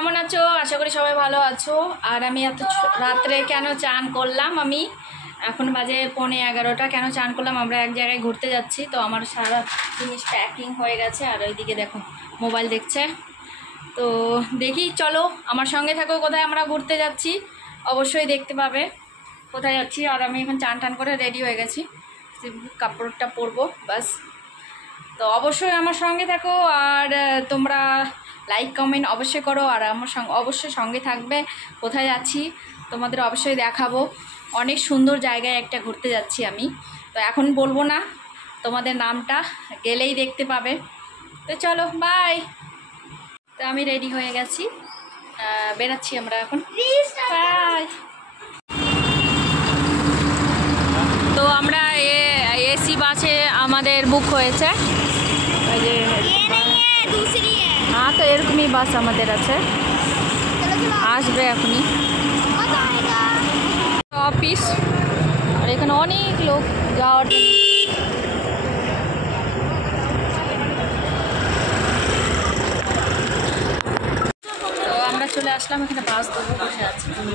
কেমন আছো? আশা করি সবাই ভালো আছো। আর আমি এত রাত্রে কেন চান করলাম, আমি এখন বাজে 11:15। কেন চান করলাম, আমরা এক জায়গায় ঘুরতে যাচ্ছি, তো আমার সারা জিনিস প্যাকিং হয়ে গেছে। আর ওইদিকে দেখো মোবাইল দেখছে, তো দেখি চলো আমার সঙ্গে থাকো। কোথায় আমরা ঘুরতে যাচ্ছি অবশ্যই দেখতে পাবে কোথায় যাচ্ছি। আর আমি এখন চান টান করে রেডি হয়ে গেছি, কাপড়টা পরবো বাস। তো অবশ্যই আমার সঙ্গে থাকো, আর তোমরা লাইক কমেন্ট অবশ্যই করো, আর আমার সঙ্গে অবশ্যই সঙ্গে থাকবে। কোথায় যাচ্ছি তোমাদের অবশ্যই দেখাবো। অনেক সুন্দর জায়গায় একটা ঘুরতে যাচ্ছি আমি, তো এখন বলবো না, তোমাদের নামটা গেলেই দেখতে পাবে। তো চলো বাই। তো আমি রেডি হয়ে গেছি, বেরাচ্ছি আমরা এখন, বাই। তো আমরা এসি বাসে আমাদের বুক হয়েছে, ওই যে হ্যাঁ, তো এরকমই বাস আমাদের আছে, আসবে এখনই অফিস। আর এখানে অনেক লোক যাওয়ার জন্য। তো আমরা চলে আসলাম, এখানে বাস ধরে বসে আছি। এখানে